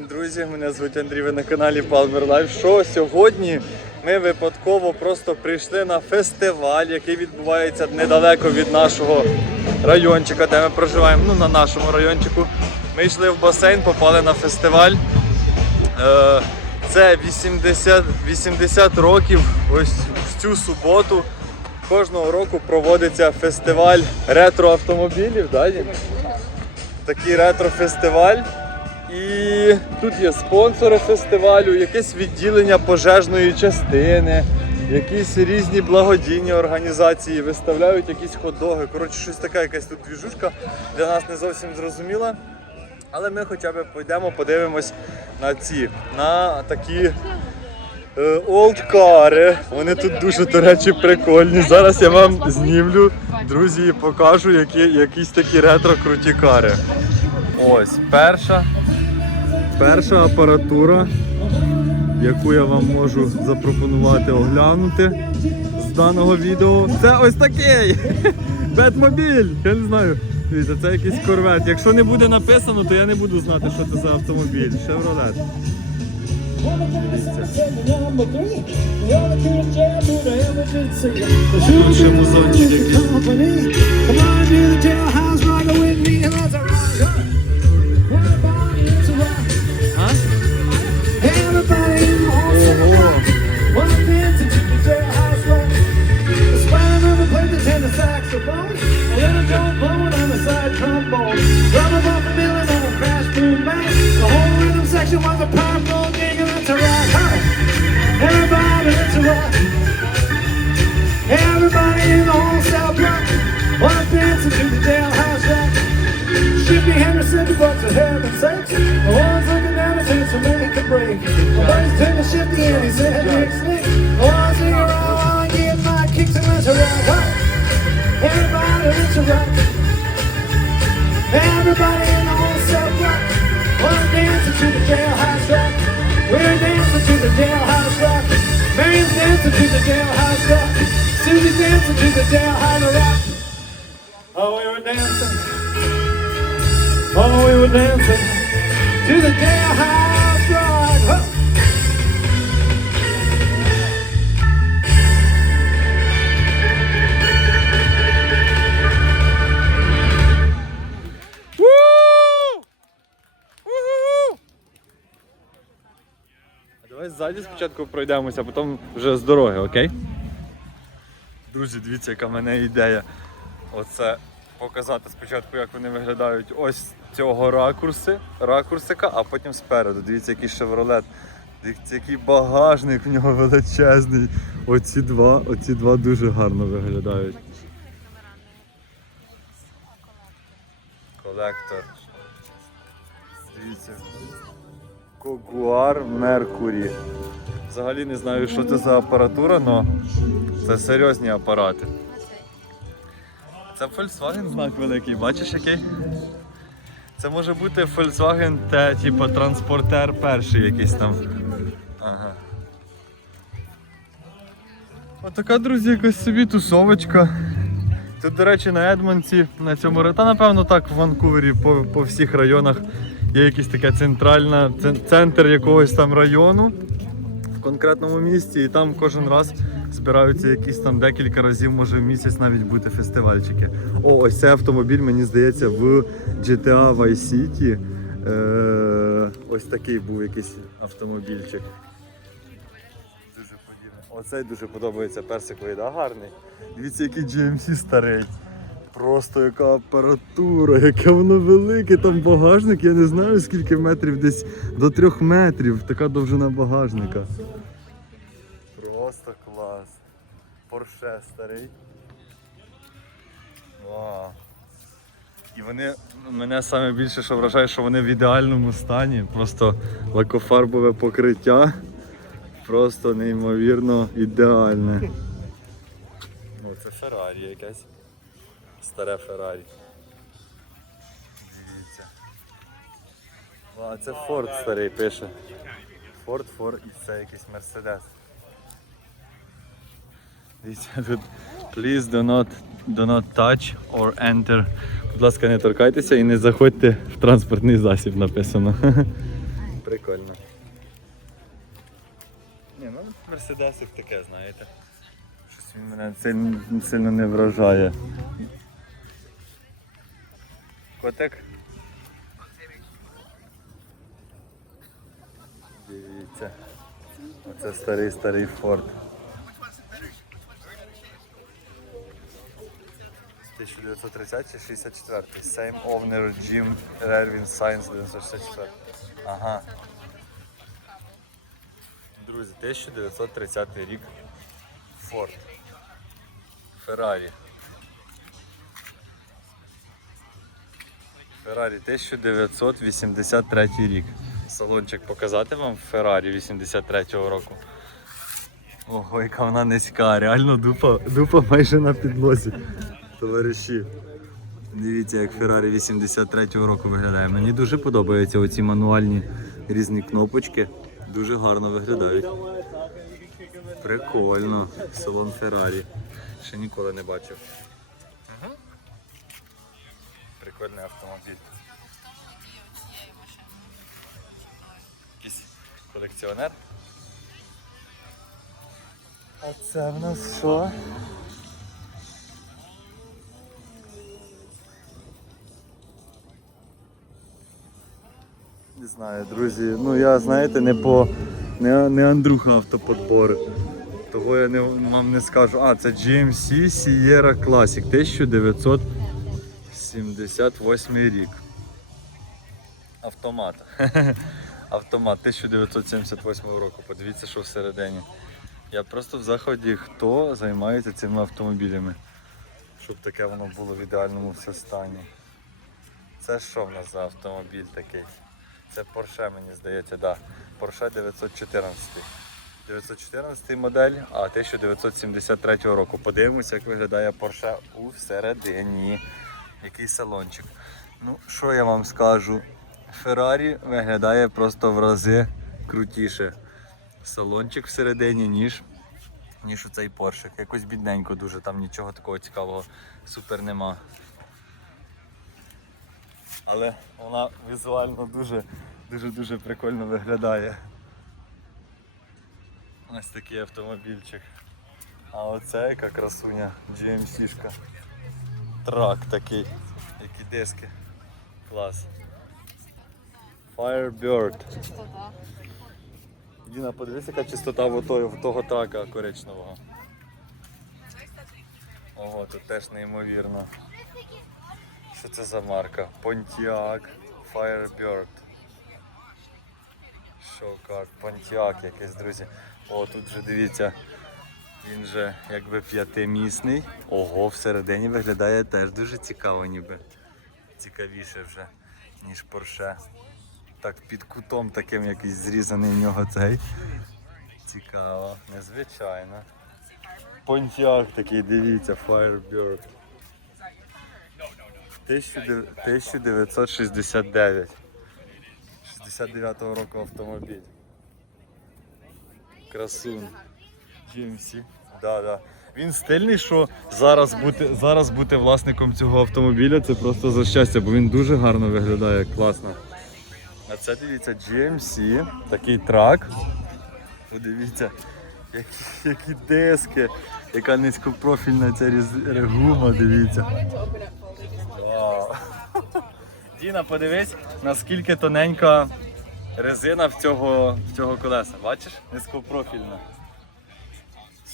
день, друзі. Мене звуть Андрій, ви на каналі Palmer Life Show. Сьогодні ми випадково просто прийшли на фестиваль, який відбувається недалеко від нашого райончика, де ми проживаємо. Ну, на нашому райончику. Ми йшли в басейн, попали на фестиваль. Е, Це 80, 80 років. Ось в цю суботу кожного року проводиться фестиваль ретро-автомобілів. Да, Такий ретро-фестиваль. І тут є спонсори фестивалю, якесь відділення пожежної частини, якісь різні благодійні організації виставляють якісь хот-доги. Коротше, щось така якась тут двіжушка для нас не зовсім зрозуміла. Але ми хоча б пойдемо, подивимось на ці, на такі е, олдкари. Вони тут дуже, до речі, прикольні. Зараз я вам знімлю, друзі, покажу які, якісь такі ретро-круті кари. Ось перша, перша апаратура, яку я вам можу запропонувати оглянути з даного відео. Це ось такий Бетмобіль. Я не знаю. Дивіться, це якийсь корвет. Якщо не буде написано, то я не буду знати, що це за автомобіль. Шевролет. Тут ще музончик якийсь. saxophone, a little Joe blowing on the side trombone. Brother Bob Dylan on the crash boom bass. The whole rhythm section was a pop gold And It's a rock, huh? Everybody, it's a rock. Everybody in the whole South Block was dancing to the jailhouse rock. Jimmy Henderson, the butts of heaven sakes. The ones looking down and said, so make a break. The buddy's turning shifty and he said, Nick Snick. Everybody, rock. Everybody in the whole South Block wanna dance into the jailhouse rock. We're dancing to the jailhouse rock. Mary's dancing to the jailhouse rock. Susie's dancing to the jailhouse rock. Oh, we were dancing. Oh, we were dancing to the jailhouse ззаді спочатку пройдемося, а потім вже з дороги, окей? Друзі, дивіться, яка в мене ідея. Оце показати спочатку, як вони виглядають ось цього ракурси, ракурсика, а потім спереду. Дивіться, який шевролет. Дивіться, який багажник в нього величезний. Оці два, оці два дуже гарно виглядають. Колектор. Дивіться. Когуар Меркурі. Взагалі не знаю, що це за апаратура, але це серйозні апарати. Це Volkswagen знак великий, бачиш який? Це може бути Volkswagen T, типу транспортер перший якийсь там. Ага. Отака, друзі, якась собі тусовочка. Тут, до речі, на Едмонці, на цьому та напевно так в Ванкувері по, по всіх районах є якийсь таке центральна, центр якогось там району в конкретному місті, і там кожен раз збираються якісь там декілька разів, може в місяць навіть бути фестивальчики. О, ось цей автомобіль, мені здається, в GTA Vice City. Е, ось такий був якийсь автомобільчик. Дуже подібне. Оцей дуже подобається персиковий, да? гарний. Дивіться, який GMC старий. Просто яка апаратура, яке воно велике, там багажник, я не знаю скільки метрів, десь до трьох метрів, така довжина багажника. Просто клас. Порше старий. Вау. І вони мене саме більше що вражає, що вони в ідеальному стані. Просто лакофарбове покриття. Просто неймовірно ідеальне. О, це Феррарі якесь. Старе Феррарі. Дивіться. А це Форд старий пише. Форд, Форд і це якийсь Мерседес. Дивіться тут. Please do not, do not touch or enter. Будь ласка, не торкайтеся і не заходьте в транспортний засіб написано. Прикольно. Ні, ну мерседесик таке, знаєте. Щось він мене сильно, сильно не вражає. Котик? Дивіться. Оце старий старий Форд. 1930 чи 64? Same owner Jim Erwin Science 1964. Ага. Друзі, 1930 рік. Форд. Феррарі. Феррарі 1983 рік. Салончик показати вам Феррарі 83-го року. Ого, яка вона низька, реально дупа, дупа майже на підлозі. Товариші. Дивіться, як Феррарі 83-го року виглядає. Мені дуже подобаються оці мануальні різні кнопочки. Дуже гарно виглядають. Прикольно. Салон Феррарі. Ще ніколи не бачив. Прикольний автомобіль. Якийсь колекціонер. А це в нас що? Не знаю, друзі. Ну я знаєте, не по не, не Андрюха автоподбор. Того я не, вам не скажу. А, це GMC Sierra Classic 1978 рік. Автомат. Автомат 1978 року. Подивіться, що всередині. Я просто в заході, хто займається цими автомобілями. Щоб таке воно було в ідеальному все стані. Це що в нас за автомобіль такий? Це Porsche, мені здається, да. Porsche 914. 914 модель, а 1973 року. Подивимося, як виглядає Porsche у всередині. Який салончик. Ну, що я вам скажу? Ferrari виглядає просто в рази крутіше. Салончик всередині, ніж, ніж у цей Porsche. Якось бідненько дуже, там нічого такого цікавого супер нема. Але вона візуально дуже дуже дуже прикольно виглядає. Ось такий автомобільчик. А оце яка красуня GMC-шка. Трак такий. Які диски. Клас. Firebird. Чистота. Діна, подивись, яка чистота в того, в того трака коричневого. Ого, тут теж неймовірно. Що це за марка? Pontiac Firebird. Шокар, Pontiac якийсь, друзі. О, тут вже дивіться. Він же якби п'ятимісний. Ого, всередині виглядає теж дуже цікаво ніби. Цікавіше вже, ніж Porsche. Так під кутом таким якийсь зрізаний в нього цей. Цікаво, незвичайно. Понтяк такий, дивіться, Firebird. 1969. 69-го року автомобіль. Красун. GMC. Да, да. Він стильний, що зараз бути, зараз бути власником цього автомобіля це просто за щастя, бо він дуже гарно виглядає, класно. А це дивіться GMC, такий трак. Подивіться, які, які диски, яка низькопрофільна ця регума, дивіться. Діна, подивись, наскільки тоненька резина в цього, в цього колеса. Бачиш? Низькопрофільна.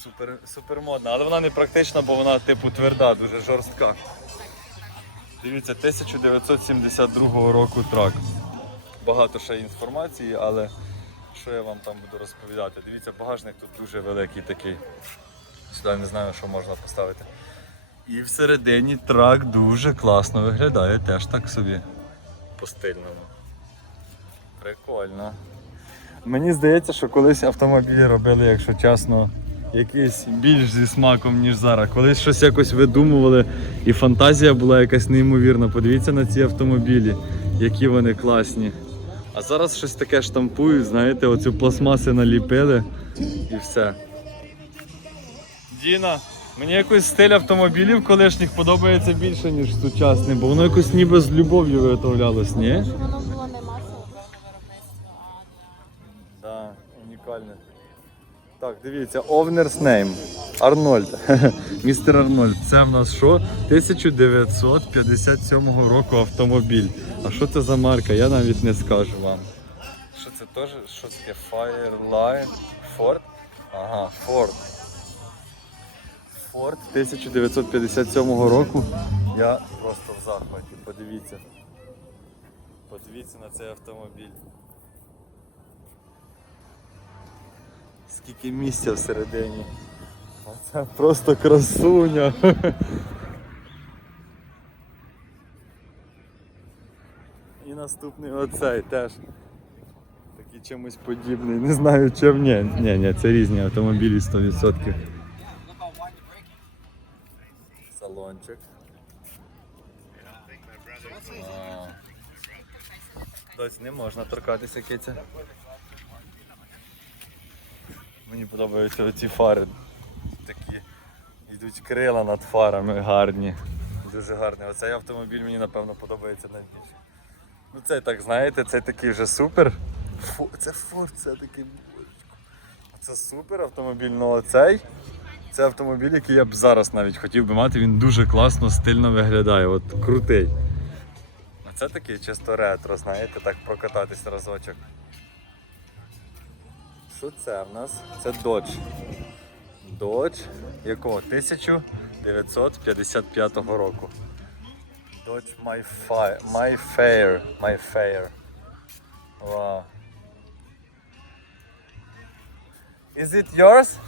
Супер, супер модна, але вона не практична, бо вона типу тверда, дуже жорстка. Дивіться, 1972 року трак. Багато ще інформації, але що я вам там буду розповідати? Дивіться, багажник тут дуже великий такий. Сюди не знаю, що можна поставити. І всередині трак дуже класно виглядає, теж так собі. По стильному. Прикольно. Мені здається, що колись автомобілі робили, якщо чесно, якийсь більш зі смаком, ніж зараз. Колись щось якось видумували, і фантазія була якась неймовірна. Подивіться на ці автомобілі, які вони класні. А зараз щось таке штампують, знаєте, оцю пластмаси наліпили і все. Діна, мені якось стиль автомобілів колишніх подобається більше, ніж сучасний, бо воно якось ніби з любов'ю виготовлялось, ні? Воно було не масове виробництво, Так, дивіться, Owner's Name. Арнольд. Містер Арнольд. Це в нас що? 1957 року автомобіль. А що це за марка? Я навіть не скажу вам. Що це теж? Що таке? Fireline? Ford? Ага, Ford. Ford 1957 року. Я просто в захваті. Подивіться. Подивіться на цей автомобіль. Скільки місця всередині. Це просто красуня. І наступний оцей теж. Такий чимось подібний. Не знаю чим. Ні, ні, ні, це різні автомобілі 100%. Салончик. А. Дось не можна торкатися киця. Мені подобаються оці фари. Такі йдуть крила над фарами гарні. Дуже гарний. Оцей автомобіль мені напевно подобається найбільше. Ну це так, знаєте, це такий вже супер. Фу, це Форд, це такий божечко. Це супер автомобіль, ну оцей. Це автомобіль, який я б зараз навіть хотів би мати, він дуже класно, стильно виглядає, от крутий. А це такий чисто ретро, знаєте, так прокататись разочок. Що це в нас? Це Dodge. Dodge якого? 1955 року. Dodge My, Fi- My Fair. My Fair. Wow. Is it yours?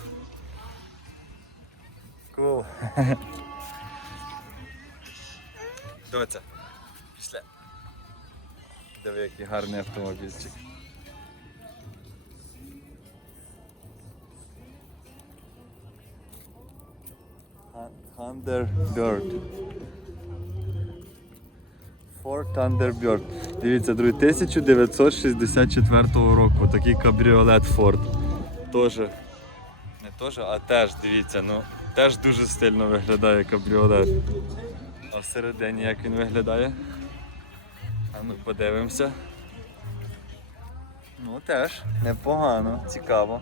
Cool. Доця. Після. Диви, який гарний автомобільчик. Thunderbird. Ford Thunderbird. Дивіться, друзі, 1964 року. Такий кабріолет Ford. Тоже. Не теж, а теж, дивіться, ну теж дуже стильно виглядає кабріолет. А всередині як він виглядає? А ну подивимося. Ну теж, непогано, цікаво.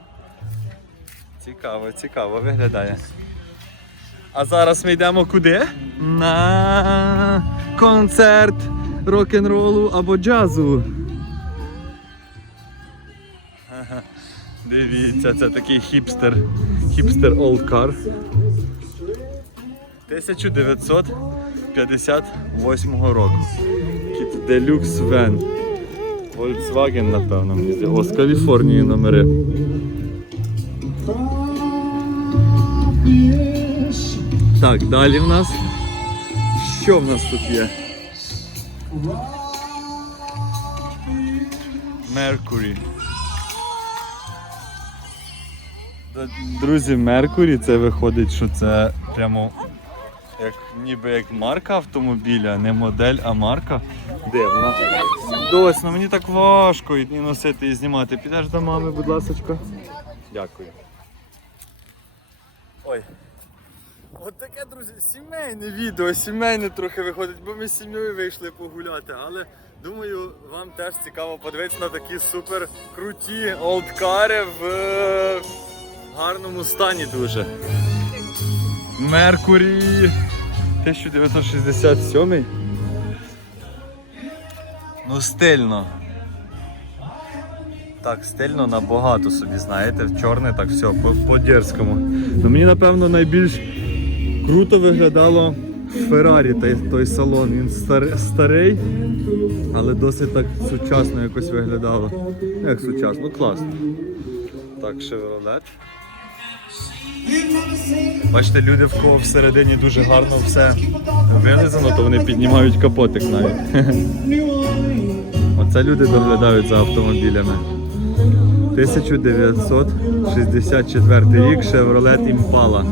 Цікаво, цікаво виглядає. А зараз ми йдемо куди? На концерт рок-н-ролу або джазу. Дивіться, це такий хіпстер. Хіпстер Car. 1958 року. Кіт Deluxe Van. Volkswagen, напевно, мені. О, з Каліфорнії номери. Так, далі в нас. Що в нас тут є? Да, Друзі, Mercury це виходить, що це прямо як ніби як марка автомобіля, не модель, а марка. Де вона? Дось, ну мені так важко і носити і знімати. Підеш до мами, будь ласка. Дякую. Ой. От таке, друзі, сімейне відео, сімейне трохи виходить, бо ми з сім'єю вийшли погуляти, але думаю, вам теж цікаво подивитися на такі супер круті олдкари в е, гарному стані дуже. Меркурі 1967. Ну, стильно. Так, стильно набагато собі, знаєте, в чорне так все по- по-дерзькому. Ну, мені напевно найбільш круто виглядало Феррарі той, той салон. Він стар, старий, але досить так сучасно якось виглядало. Ну, Як сучасно, ну класно. Так, шевролет. Бачите, люди в кого всередині дуже гарно все вилизано, то вони піднімають капотик навіть. Оце люди доглядають за автомобілями. 1964 рік Chevrolet Impala.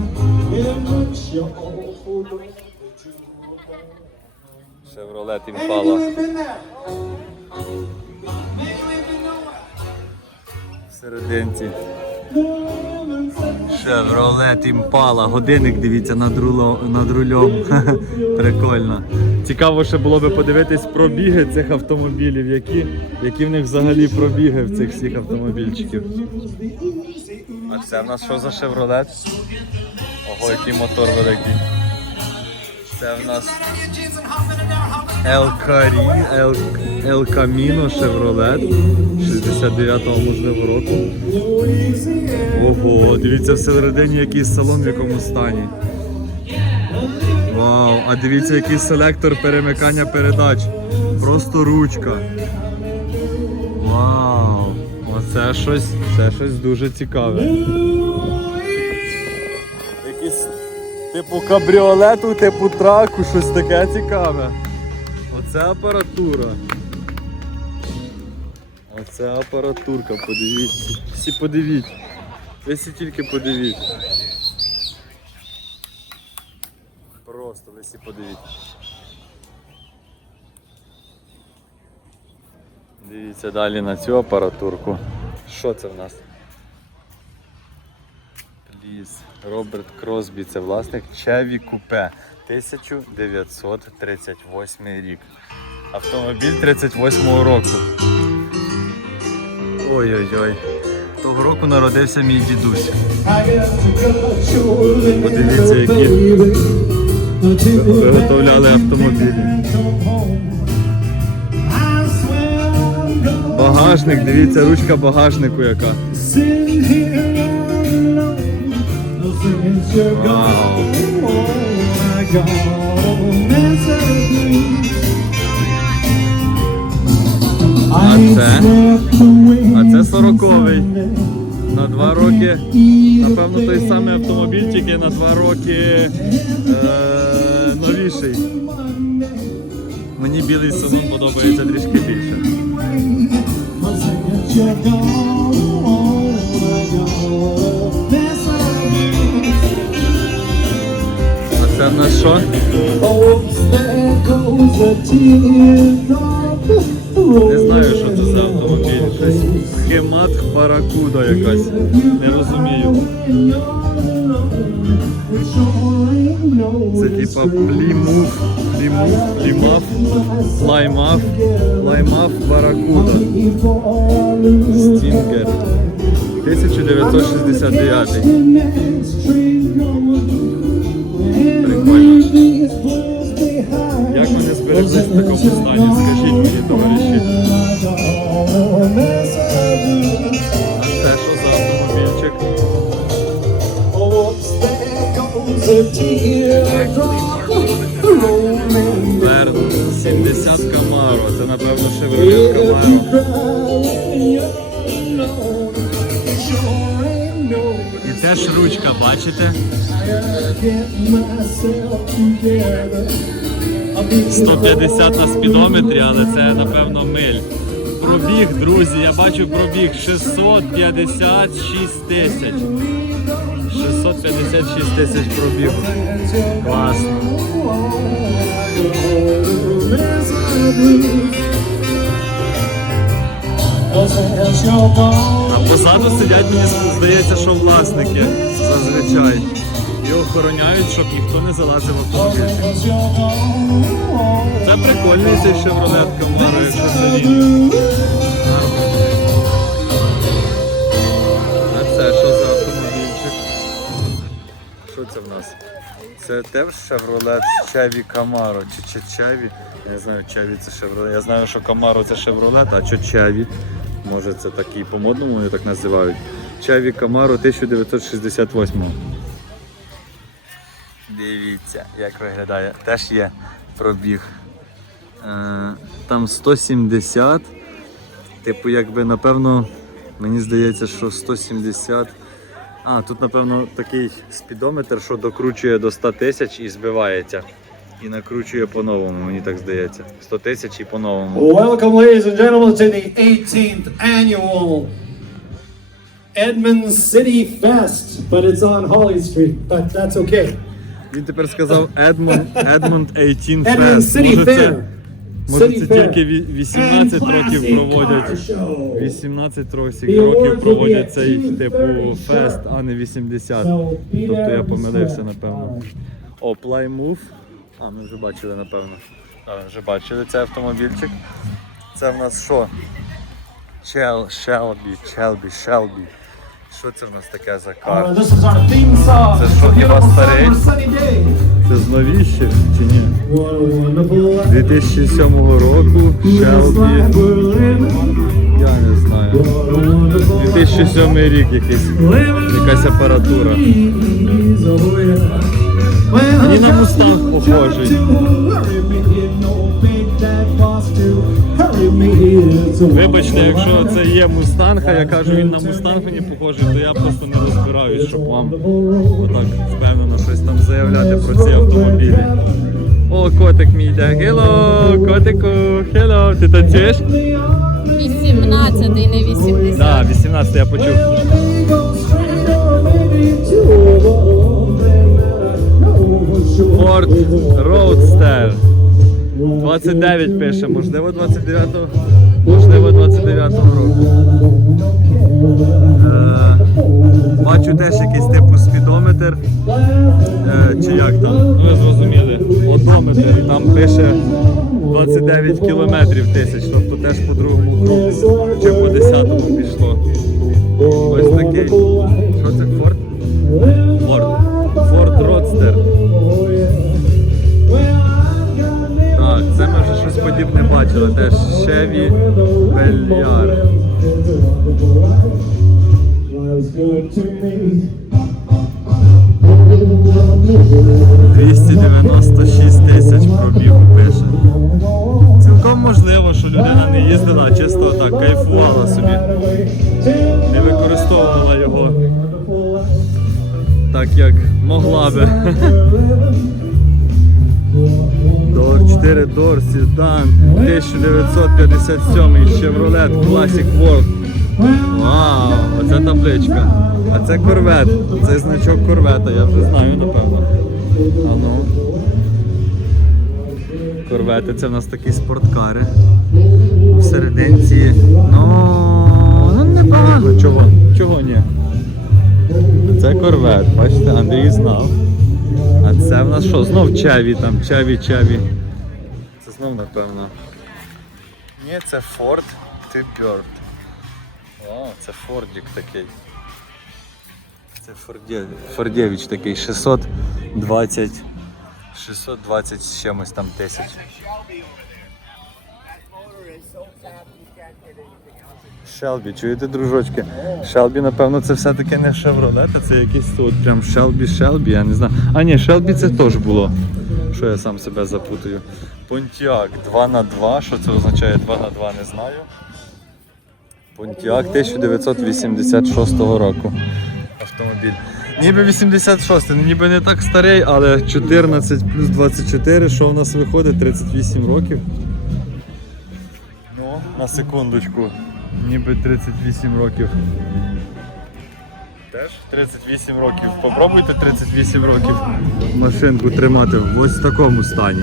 Chevrolet Impala. Всерединці. Chevrolet Impala. Годинник, дивіться, над, руло, над рулем. Прикольно. Цікаво ще було би подивитись пробіги цих автомобілів, які, які в них взагалі пробіги в цих всіх автомобільчиків. А це в нас що за шевролет? Ого, який мотор великий. Це в нас El Camino Chevrolet 69-го можливо року. Ого, дивіться всередині який салон в якому стані. Вау, а дивіться який селектор перемикання передач. Просто ручка. Вау! Оце щось, це щось дуже цікаве. Типу кабріолету, типу траку, щось таке цікаве. Оце апаратура. Оце апаратурка, подивіться. Всі подивіть. Ви всі тільки подивіть. Просто ви всі подивіть. Дивіться далі на цю апаратурку. Що це в нас? Пліс. Роберт Кросбі, це власник Chevy Coupe 1938 рік. Автомобіль 38-го року. Ой-ой-ой. Того року народився мій дідусь. Подивіться, які виготовляли автомобілі. Багажник, дивіться, ручка багажнику яка. Вау. А це? А це сороковий. На два роки. Напевно, той самий автомобіль, тільки на два роки е- новіший. Мені білий салон подобається трішки більше. Це в нас що? Не знаю, що це за автомобіль. Щось Баракуда якась. Не розумію. Це типа плімуф, плімуф, плімаф, лаймаф, лаймаф Баракуда. Стінгер. 1969. Прикольно. Як вони збереглись в такому стані? Скажіть мені, товариші. А це що за автомобільчик? Верн 70 Camaro. Це напевно Chevrolet Camaro. Теж ручка, бачите? 150 на спідометрі, але це напевно миль. Пробіг, друзі, я бачу пробіг 656 тисяч. 656 тисяч пробігу. Класно. А позаду сидять, мені здається, що власники зазвичай. І охороняють, щоб ніхто не залазив в автомобіль. Це прикольний цей Chevrolet Camaro, якщо це він. А це що за автомобільчик? Що це в нас? Це теж Chevrolet Chevy Camaro чи, Chevy? Я не знаю, Chevy це Chevrolet. Я знаю, що Camaro це Chevrolet, а що Chevy? Може це такий по-модному вони так називають. Chevy Camaro 1968. Дивіться, як виглядає. Теж є пробіг. Е, Там 170. Типу, якби, напевно, мені здається, що 170. А, тут, напевно, такий спідометр, що докручує до 100 тисяч і збивається. І накручує по-новому, мені так здається. 100 тисяч і по-новому. Welcome, ladies and gentlemen, to the 18th annual Edmond City Fest, but it's on Holly Street, but that's okay. Він тепер сказав Edmond, Edmond 18 Edmond Fest. City Може це, Fair. може City це Fair. тільки ві- 18 And років проводять. car show. 18 років awards років will проводять at цей 2:30 типу sharp. фест, а не 80. So be Тобто there я помилився, напевно. О, Plymouth. А, ми вже бачили, напевно. Так, вже бачили цей автомобільчик. Це в нас що? Чел, Shelby, Shelby, Shelby. Що це в нас таке за song. Це що, a хіба старий? Це з новіших чи ні? What a wonderful life. 2007 року living. Я не знаю. What a wonderful life. 2007 рік якийсь. Якась апаратура. Мені на it's a Вибачте, якщо це є мустанг, а я кажу, він на мустанг мені похожий, то я просто не розбираюсь, щоб вам отак впевнено щось там заявляти про ці автомобілі. О, котик мій йде. Хелло, котику, хелло. Ти танцюєш? 18, не 80. Так, 18 я почув. Ford Roadster. 29 пише, можливо 29-го, можливо 29-го року. Е, бачу теж якийсь типу спідометр. Е, чи як там? Ну ви зрозуміли. Одометр. Там пише 29 кілометрів тисяч, тобто теж по другому кругу. Чи по 10-му пішло. Ось такий. Що це Форд? Форд. Форд Родстер. Щось подібне бачили. Теж. Life's good 296 тисяч пробігу пише. Цілком можливо, що людина не їздила, а чисто так кайфувала собі. Не використовувала його так, як могла би. 4 Дор, Седан, 1957 Chevrolet Classic World. Вау, оце табличка. А це корвет. Це значок корвета, я вже знаю, напевно. А ну. Корвети, це в нас такі спорткари. В серединці. Ну, ну непогано. Чого? Чого ні? Це корвет, бачите, Андрій знав. А це в нас що? Знов Чеві там, Чеві, Чеві. Знов напевно. Ні, це Ford T-Bird. О, це Фордік такий. Це Фордє... Фордєвич такий 620. 620 з чимось там тисяч. Шелбі, чуєте, дружочки? Шелбі, напевно, це все-таки не Chevrolet, а це якийсь тут прям Шелбі Шелбі, я не знаю. А ні, Шелбі це теж було. Що я сам себе запутаю. Понтіак 2 на 2 що це означає 2 на 2 не знаю. Понтіак 1986 року. Автомобіль. Ніби 86, ну, ніби не так старий, але 14 плюс 24, що в нас виходить? 38 років. Ну, на секундочку. Ніби 38 років. Теж 38 років. Попробуйте 38 років машинку тримати в ось такому стані.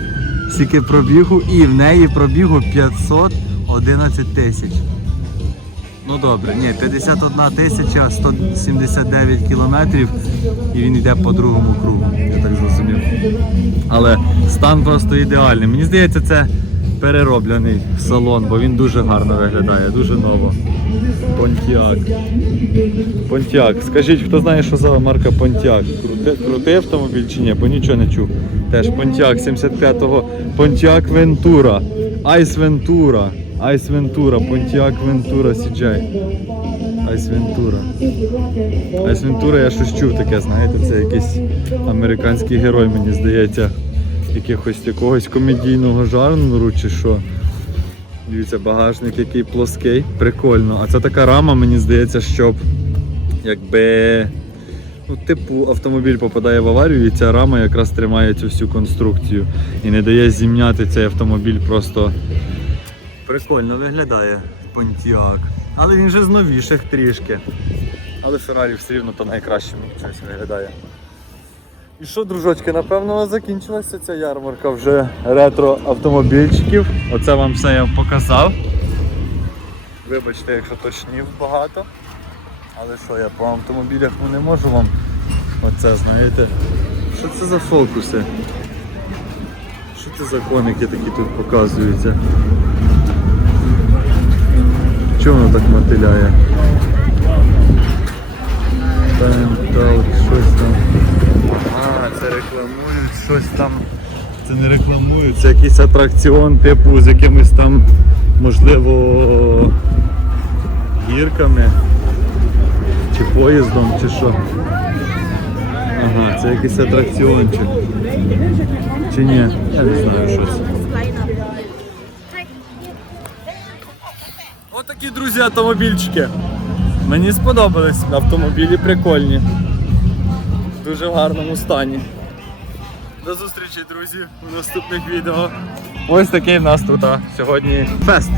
Скільки пробігу і в неї пробігу 511 тисяч. Ну добре, ні, 51 тисяча 179 кілометрів і він йде по другому кругу, я так зрозумів. Але стан просто ідеальний. Мені здається, це перероблений салон, бо він дуже гарно виглядає, дуже ново. Понтіак. Понтіак. Скажіть, хто знає, що за марка Понтіак? Крути, крутий автомобіль чи ні? Бо нічого не чув. Теж Понтіак 75-го. Понтіак Вентура. Айс Вентура. Айс Вентура. Понтіак Вентура CJ. Айс Вентура. Айс Вентура я щось чув таке, знаєте, це якийсь американський герой, мені здається, якихось якогось комедійного жанру чи що. Дивіться, багажник який плоский, прикольно. А це така рама, мені здається, щоб якби. Ну, типу, автомобіль попадає в аварію, і ця рама якраз тримає цю всю конструкцію і не дає зімняти цей автомобіль просто прикольно виглядає Pontiac. Але він же з новіших трішки. Але Феррарі все рівно то найкраще мені щось виглядає. І що, дружочки, напевно, закінчилася ця ярмарка вже ретро автомобільчиків. Оце вам все я показав. Вибачте, якщо точнів багато. Але що, я по автомобілях ну, не можу вам оце, знаєте. Що це за фокуси? Що це за коники такі тут показуються? Чого воно так мотиляє? Time щось там. А, це рекламують щось там. Це не рекламують, це якийсь атракціон типу з якимись там, можливо, гірками чи поїздом, чи що. Ага, це якийсь атракціончик. Чи ні? Я не знаю, що це. Отакі, друзі, автомобільчики. Мені сподобались автомобілі прикольні. В дуже гарному стані. До зустрічі, друзі, у наступних відео. Ось такий в нас тут а, сьогодні фест.